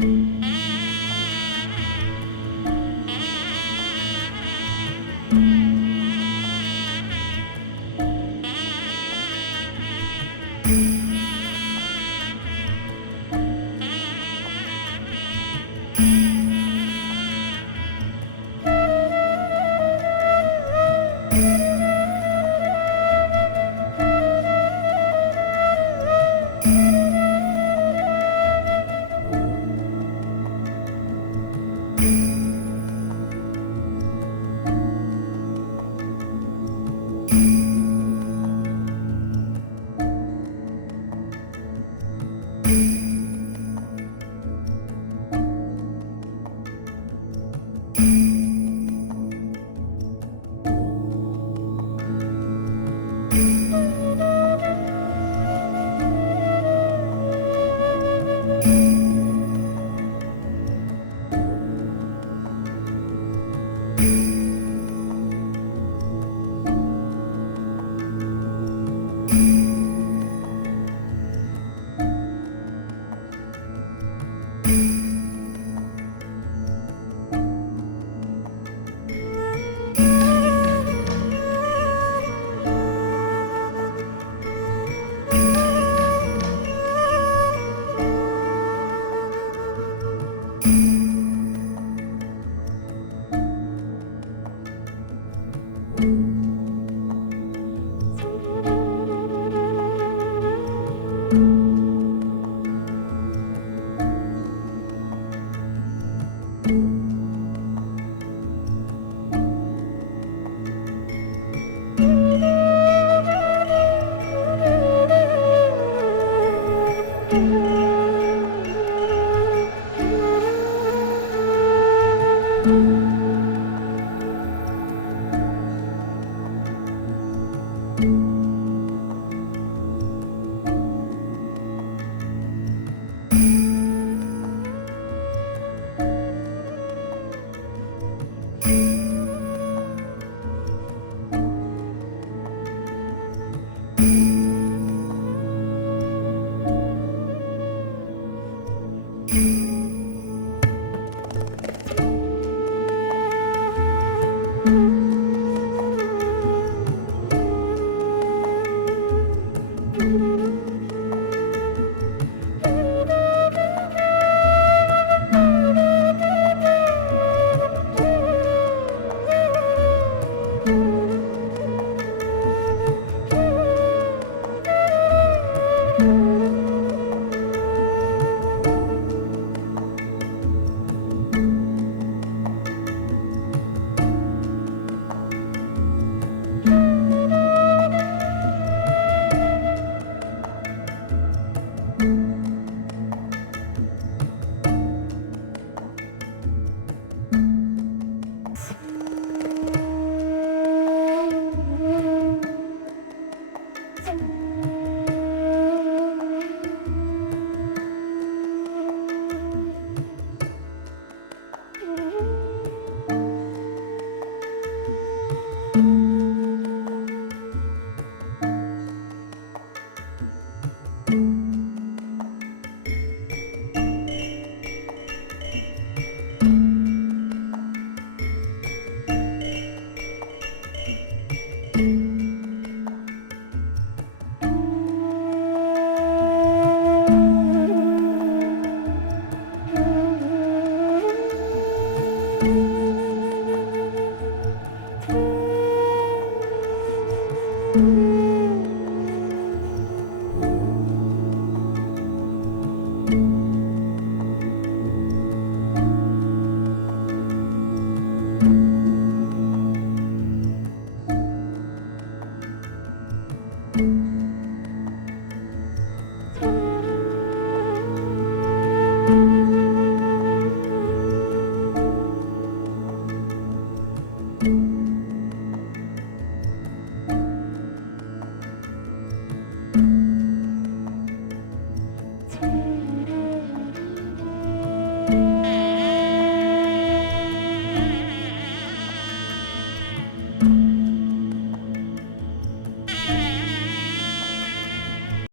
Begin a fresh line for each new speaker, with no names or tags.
Bye.